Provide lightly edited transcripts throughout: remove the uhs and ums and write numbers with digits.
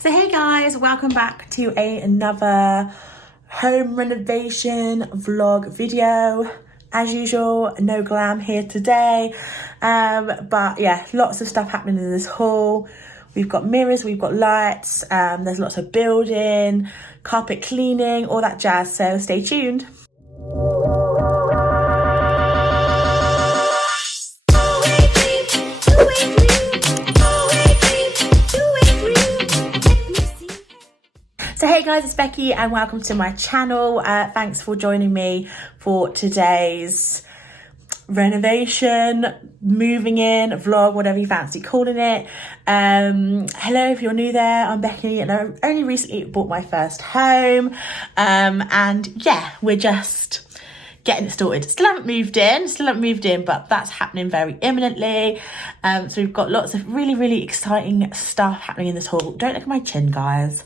So hey guys, welcome back to another home renovation vlog video. As usual, no glam here today, but yeah, lots of stuff happening in this haul. We've got mirrors, we've got lights, there's lots of building, carpet cleaning, all that jazz, so stay tuned. So hey guys, it's Becky and welcome to my channel. Thanks for joining me for today's renovation, moving in vlog, whatever you fancy calling it. Hello, if you're new there, I'm Becky and I only recently bought my first home. And yeah, we're just getting it sorted. Still haven't moved in, but that's happening very imminently. So we've got lots of really exciting stuff happening in this haul. Don't look at my chin, guys.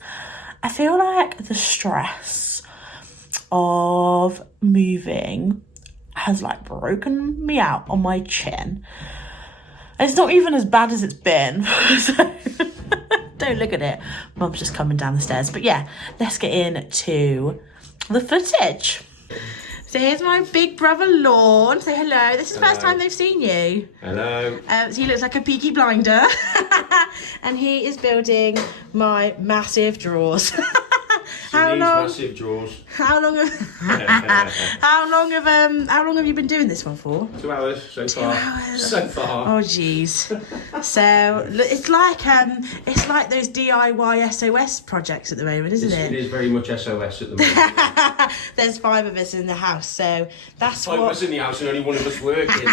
I feel like the stress of moving has like broken me out on my chin. It's not even as bad as it's been. So don't look at it. Mum's just coming down the stairs. But yeah, let's get into the footage. So here's my big brother Lorne. Say hello. This is the first time they've seen you. Hello. So he looks like a Peaky Blinder. And he is building my massive drawers. Massive drawers. How long have you been doing this one for? 2 hours so far. So far. Oh jeez. So it's like those DIY SOS projects at the moment, isn't it? It is very much SOS at the moment. There's 5 of us in the house, so that's 5 of us in the house and only one of us working.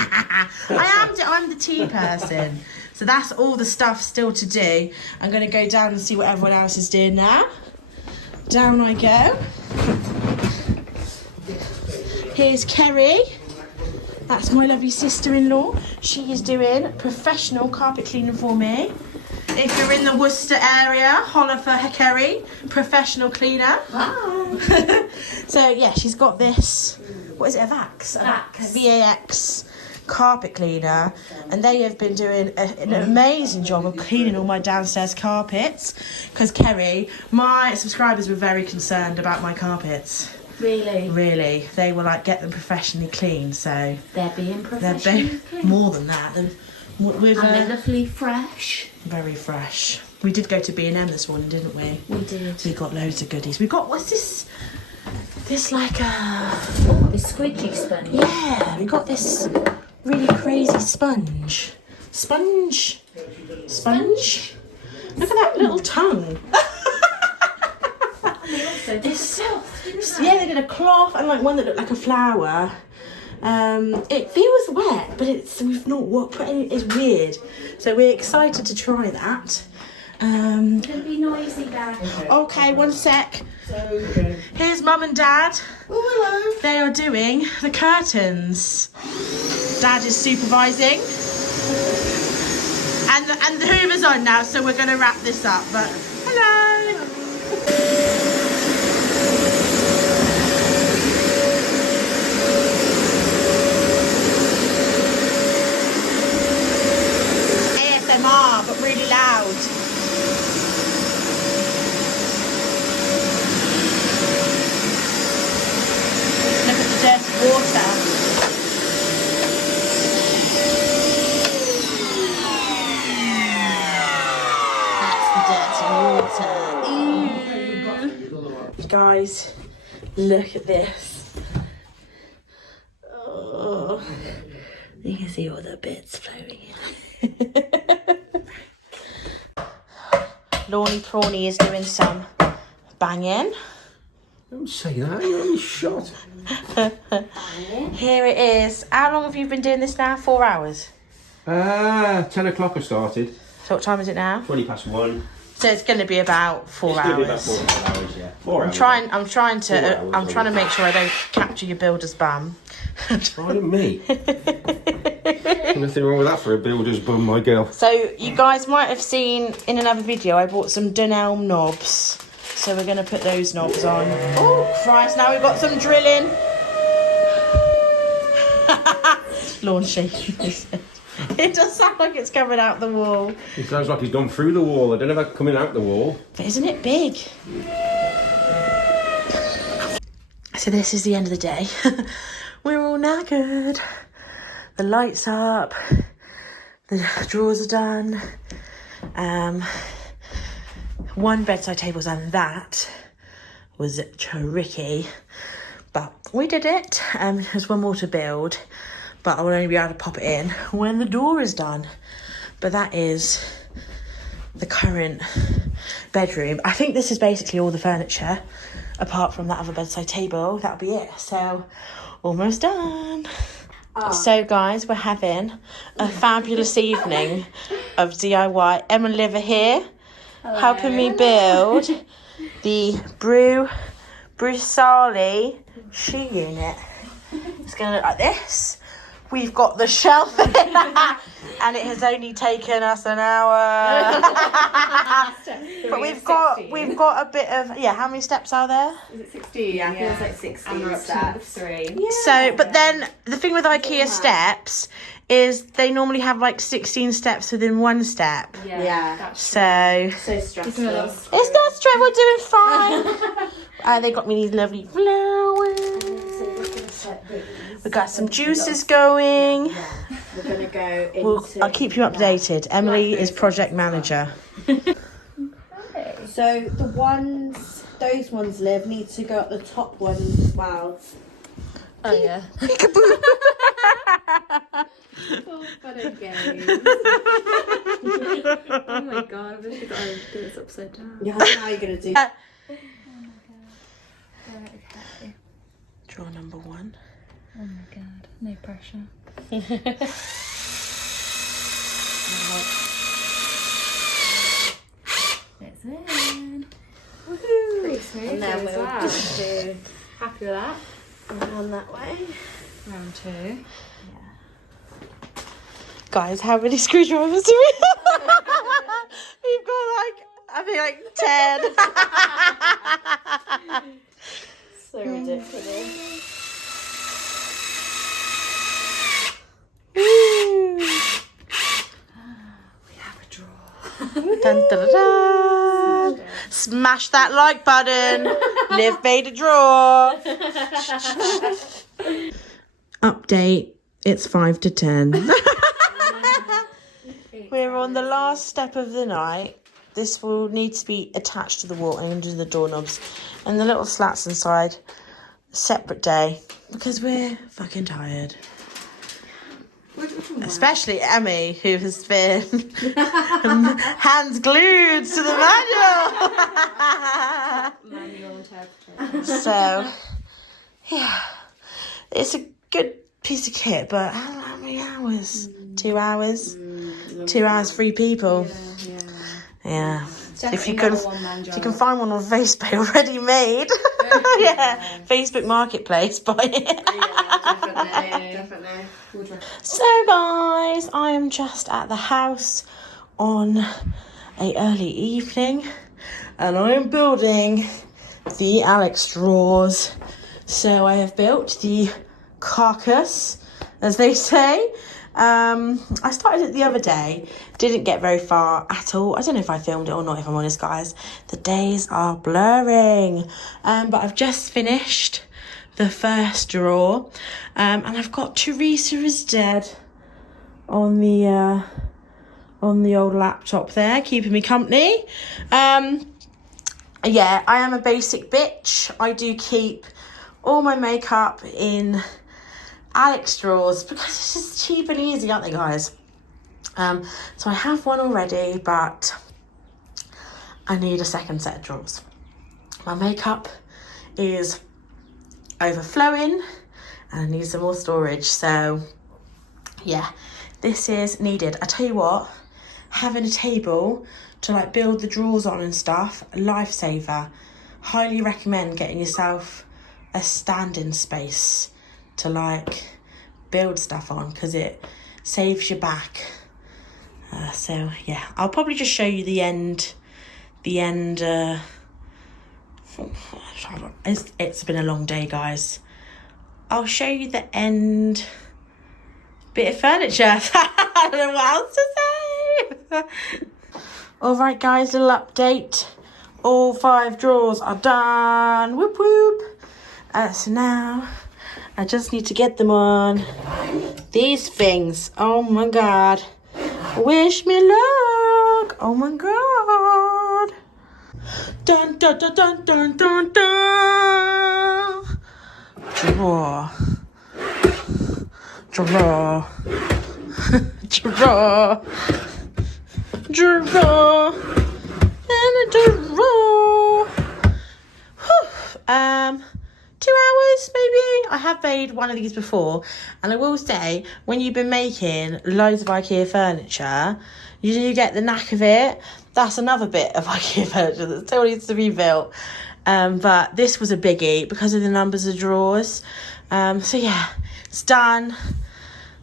I'm the tea person. So that's all the stuff still to do. I'm going to go down and see what everyone else is doing now. Down I go. Here's Kerry. That's my lovely sister-in-law. She is doing professional carpet cleaning for me. If you're in the Worcester area, holler for her, Kerry. Professional cleaner. Hi. So yeah, she's got this. What is it? A VAX? VAX carpet cleaner, and they have been doing an amazing job of cleaning all my downstairs carpets, because Kerry, my subscribers were very concerned about my carpets. Really, they were like, get them professionally cleaned. So they're being professionally cleaned. More than that, they're lovely fresh. Very fresh. We did go to B&M this morning, didn't we? We did. We got loads of goodies. We got, what's this? This like a... Oh, the squidgy sponge. Yeah, we got this really crazy sponge. Sponge. Look at that little tongue. They're soft. Yeah, they did a cloth and like one that looked like a flower. It feels wet, but we've not put any. It's weird. So we're excited to try that. Don't be noisy, Dad. Okay, one sec. Here's Mum and Dad. Oh, hello. They are doing the curtains. Dad is supervising. And the Hoover's on now, so we're going to wrap this up. But hello. ASMR, but really loud. Look at the dirty water. Guys, look at this. Oh, you can see all the bits floating in. Lorny Prawny is doing some banging. Don't say that, you're only shot. Here it is. How long have you been doing this now? 4 hours? 10 o'clock I started. So what time is it now? 20 past 1. So it's going to be about 4 hours. It's going to be about 4 hours, yeah. 4 hours. I'm trying to make sure I don't capture your builder's bum. Pardon me. Nothing wrong with that for a builder's bum, my girl. So you guys might have seen in another video I bought some Dunelm knobs. So we're going to put those knobs on. Oh Christ, now we've got some drilling. Lawn shaking his head. It does sound like it's coming out the wall. It sounds like he's gone through the wall. I don't know about coming out the wall. But isn't it big? So this is the end of the day. We're all knackered. The lights are up. The drawers are done. One bedside table's done. That was tricky. But we did it. There's one more to build. But I will only be able to pop it in when the door is done. But that is the current bedroom. I think this is basically all the furniture, apart from that other bedside table. That'll be it. So, almost done. So guys, we're having a fabulous evening of DIY. Emma and Liv are here, helping me build the Brusali shoe unit. It's going to look like this. We've got the shelf in, and it has only taken us an hour. But we've got a bit of, how many steps are there? Is it 16? Yeah, I think it's like 16 and we're up steps. To 3. Yeah. So, but then the thing with IKEA steps is they normally have like 16 steps within one step. Yeah. So stressful. It's not stressful. We're doing fine. They got me these lovely flowers. We got some juices going. We're gonna go into. I'll keep you updated. Emily is project manager. So those ones, Liv, need to go up the top ones as well. Oh yeah. Oh, fun and games. Oh my god, I've just got to do this upside down. Yeah, how are you gonna do? Oh my god. Okay. Draw number 1. Oh my god, no pressure. It's in. Woohoo! Pretty smooth. And then as we'll well. just Happy with that. around that way. Round 2. Guys, how many screwdrivers do we have? We've got I think 10. So ridiculous. We have a drawer. Dun, da, da, da. Smash that like button. Liv made a draw. Update. It's 5 to 10. We're on the last step of the night. This will need to be attached to the wall and under the doorknobs. And the little slats inside. Separate day. Because we're fucking tired. Especially Emmy, who has been hands glued to the Manual interpreter. So, yeah, it's a good piece of kit, but how many hours? 2 hours? 2 hours, 3 people. Yeah. If you can find one on Facebook already made, Facebook Marketplace, buy it. Definitely. So guys, I am just at the house on a early evening, and I am building the Alex drawers. So I have built the carcass, as they say. I started it the other day, didn't get very far at all. I don't know if I filmed it or not, if I'm honest, guys. The days are blurring. But I've just finished the first drawer, and I've got Teresa is dead on the old laptop there, keeping me company. Yeah, I am a basic bitch. I do keep all my makeup in Alex drawers because it's just cheap and easy, aren't they, guys? So I have one already, but I need a second set of drawers. My makeup is overflowing and I need some more storage. So yeah, this is needed. I tell you what, having a table to like build the drawers on and stuff, a lifesaver. Highly recommend getting yourself a standing space to like build stuff on, because it saves your back. So yeah, I'll probably just show you the end. It's been a long day, guys. I'll show you the end bit of furniture. I don't know what else to say. All right, guys, little update. All 5 drawers are done. Whoop whoop. So now I just need to get them on. These things. Oh my God. Wish me luck. Oh my God. Dun dun dun dun dun dun dun. Drawer. Drawer. Drawer. Drawer. And a drawer. Whew. 2 hours maybe. I have made one of these before, and I will say, when you've been making loads of IKEA furniture, you do get the knack of it. That's another bit of IKEA furniture that still needs to be built. But this was a biggie because of the numbers of drawers. So yeah, it's done.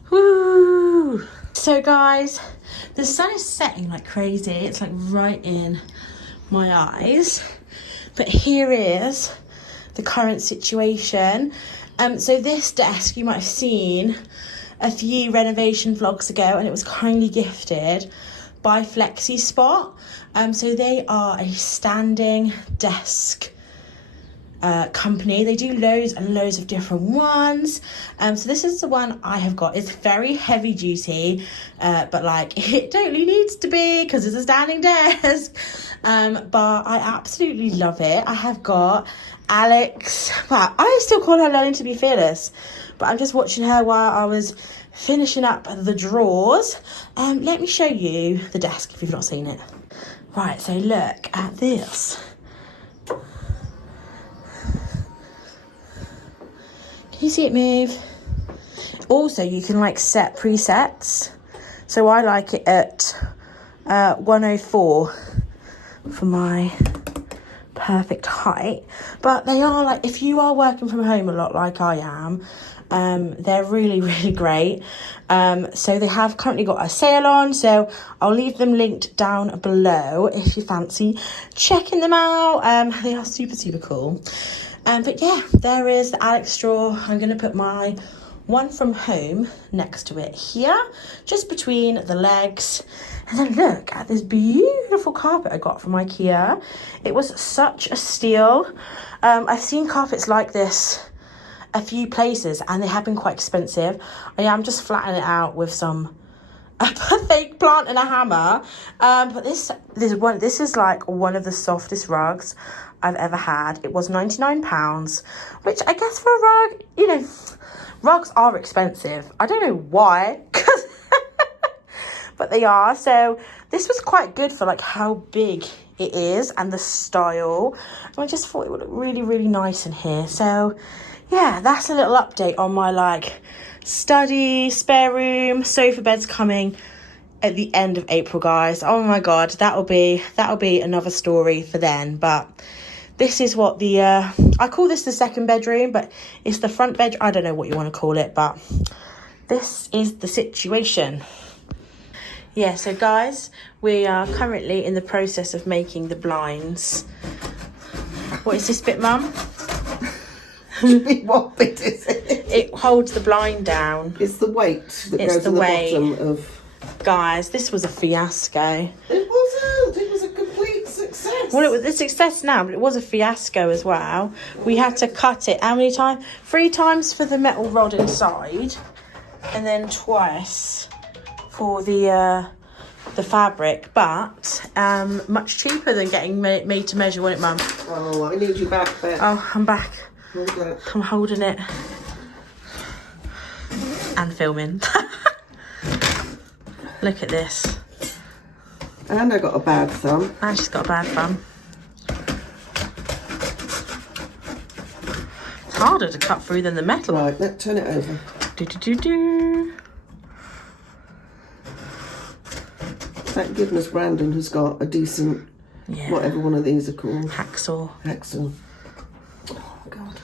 Woo! So guys, the sun is setting like crazy. It's like right in my eyes. But here is the current situation. So this desk you might have seen a few renovation vlogs ago, and it was kindly gifted by Flexi Spot. So they are a standing desk company. They do loads and loads of different ones. So this is the one I have got. It's very heavy duty, but like it totally needs to be because it's a standing desk. But I absolutely love it. I have got Alex, well, I still call her Learning to Be Fearless, but I'm just watching her while I was finishing up the drawers. Let me show you the desk if you've not seen it. Right, so look at this. Can you see it move? Also, you can like set presets. So I like it at 104 for my perfect height. But they are like, if you are working from home a lot like I am, they're really, really great. So they have currently got a sale on, so I'll leave them linked down below if you fancy checking them out. They are super, super cool. But yeah, there is the Alex straw. I'm going to put my one from home next to it here, just between the legs. And then look at this beautiful carpet I got from IKEA. It was such a steal. I've seen carpets like this a few places and they have been quite expensive. I am just flattening it out with a fake plant and a hammer. But this is like one of the softest rugs I've ever had. It was £99, which I guess for a rug, you know, rugs are expensive. I don't know why, but they are. So this was quite good for like how big it is and the style. And I just thought it would look really, really nice in here. So yeah, that's a little update on my like study, spare room, sofa bed's coming at the end of April, guys. Oh my God, that'll be another story for then. But this is what the, I call this the second bedroom, but it's the front bedroom. I don't know what you want to call it, but this is the situation. Yeah, so guys, we are currently in the process of making the blinds. What is this bit, Mum? What bit is it? It holds the blind down. It's the weight that It's goes the to the weight. bottom of... Guys, this was a fiasco. It wasn't. It was a complete success. Well, it was a success now, but it was a fiasco as well. We had to cut it how many times? 3 times for the metal rod inside, and then twice for the fabric. But much cheaper than getting made to measure, wasn't it, Mum? Oh, I need you back there. Oh, I'm back. Hold that. I'm holding it and filming. Look at this. And I got a bad thumb. And she's got a bad thumb. It's harder to cut through than the metal. Right, let's turn it over. Do. Thank goodness Brandon has got a decent, Yeah. whatever one of these are called. Hacksaw. Excellent. Oh, God.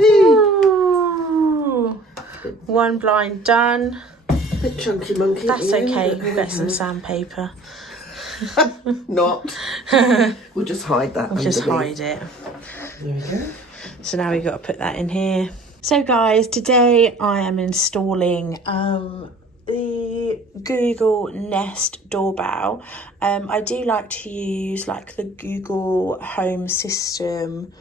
Ooh. One blind done. Bit chunky monkey. That's at the end, okay. but We'll get some sandpaper. Not. We'll just hide that. We'll just underneath. hide it. There we go. So now we've got to put that in here. So guys, today I am installing the Google Nest doorbell. I do like to use like the Google Home system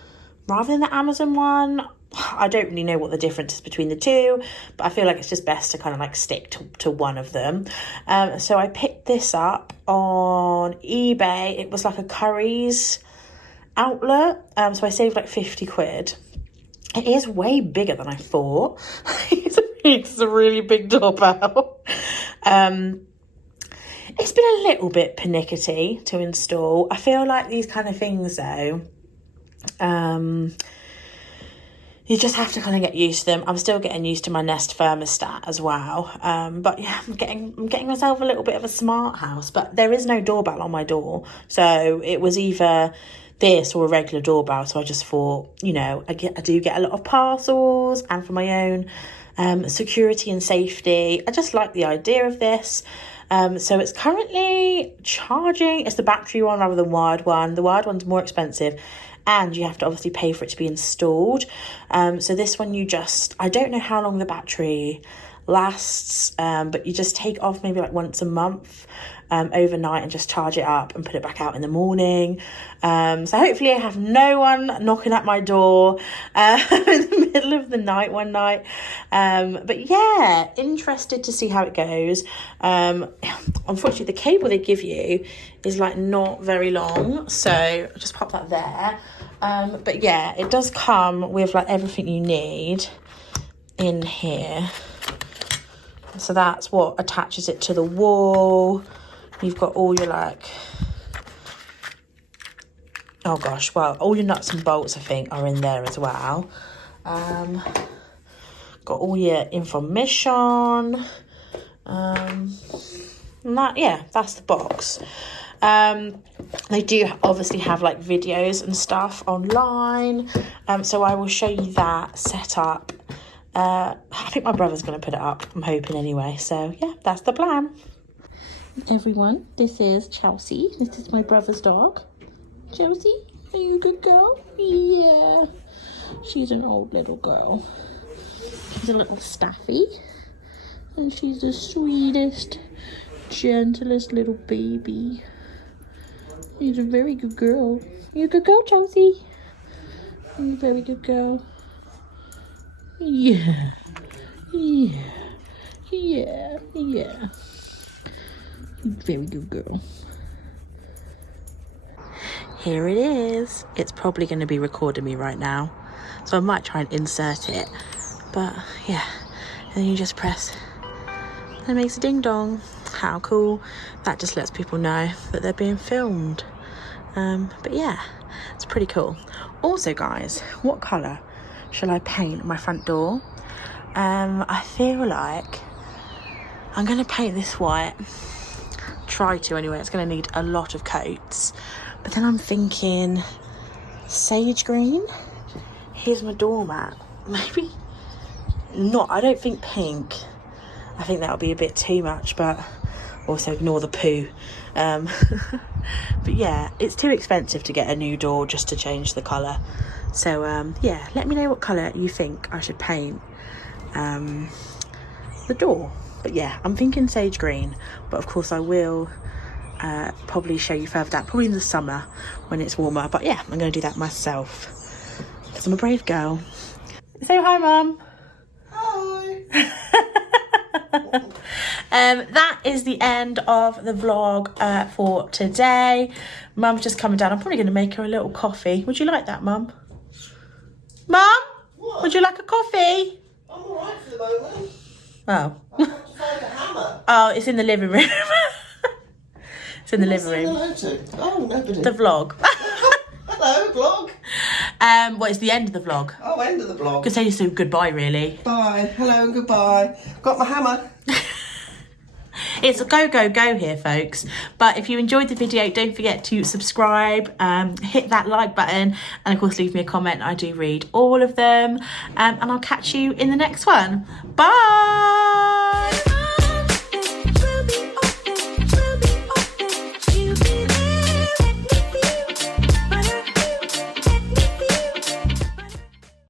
rather than the Amazon one. I don't really know what the difference is between the two, but I feel like it's just best to kind of like stick to one of them. So I picked this up on eBay. It was like a Currys outlet, so I saved like 50 quid. It is way bigger than I thought. It's a really big doorbell. It's been a little bit pernickety to install. I feel like these kind of things though, you just have to kind of get used to them. I'm still getting used to my Nest thermostat as well. But yeah, I'm getting myself a little bit of a smart house, but there is no doorbell on my door. So it was either this or a regular doorbell. So I just thought, you know, I do get a lot of parcels, and for my own security and safety, I just like the idea of this. So it's currently charging. It's the battery one rather than wired one. The wired one's more expensive, and you have to obviously pay for it to be installed. So this one I don't know how long the battery lasts, but you just take off maybe like once a month overnight and just charge it up and put it back out in the morning. So hopefully I have no one knocking at my door in the middle of the night one night. But yeah, interested to see how it goes. Unfortunately, the cable they give you is like not very long, so I'll just pop that there. But yeah, it does come with like everything you need in here. So that's what attaches it to the wall. You've got all your like, oh gosh, well, all your nuts and bolts I think are in there as well. Got all your information. And that, yeah, that's the box. They do obviously have like videos and stuff online. So I will show you that set up. I think my brother's going to put it up, I'm hoping anyway. So yeah, that's the plan. Everyone, this is Chelsea. This is my brother's dog. Chelsea, are you a good girl? Yeah. She's an old little girl. She's a little staffy. And she's the sweetest, gentlest little baby. She's a very good girl. You're a good girl, Chelsea. You're a very good girl. Yeah. Yeah. Yeah. Yeah. Very good girl. Here it is. It's probably going to be recording me right now, so I might try and insert it. But yeah, and then you just press and it makes a ding dong. How cool. That just lets people know that they're being filmed. But yeah, it's pretty cool. Also guys, what colour shall I paint my front door? I feel like I'm going to paint this white. Try to anyway. It's going to need a lot of coats, but then I'm thinking sage green. Here's my doormat. Maybe not. I don't think pink. I think that'll be a bit too much, but also ignore the poo. But yeah, it's too expensive to get a new door just to change the colour. So yeah, let me know what colour you think I should paint the door. But yeah, I'm thinking sage green, but of course I will probably show you further down, probably in the summer when it's warmer. But yeah, I'm going to do that myself because I'm a brave girl. Say hi, Mum. Hi. That is the end of the vlog for today. Mum's just coming down. I'm probably going to make her a little coffee. Would you like that, Mum? Mum? What? Would you like a coffee? I'm alright for the moment. Oh. I have to find a hammer. Oh, it's in the living room. It's in the living room. Hello to? Oh, nobody. The vlog. Hello, vlog. Well, it's the end of the vlog. Oh, end of the vlog. Could say so goodbye, really. Bye. Hello and goodbye. Got my hammer. It's a go, go, go here, folks. But if you enjoyed the video, don't forget to subscribe, hit that like button, and of course leave me a comment. I do read all of them. And I'll catch you in the next one. Bye!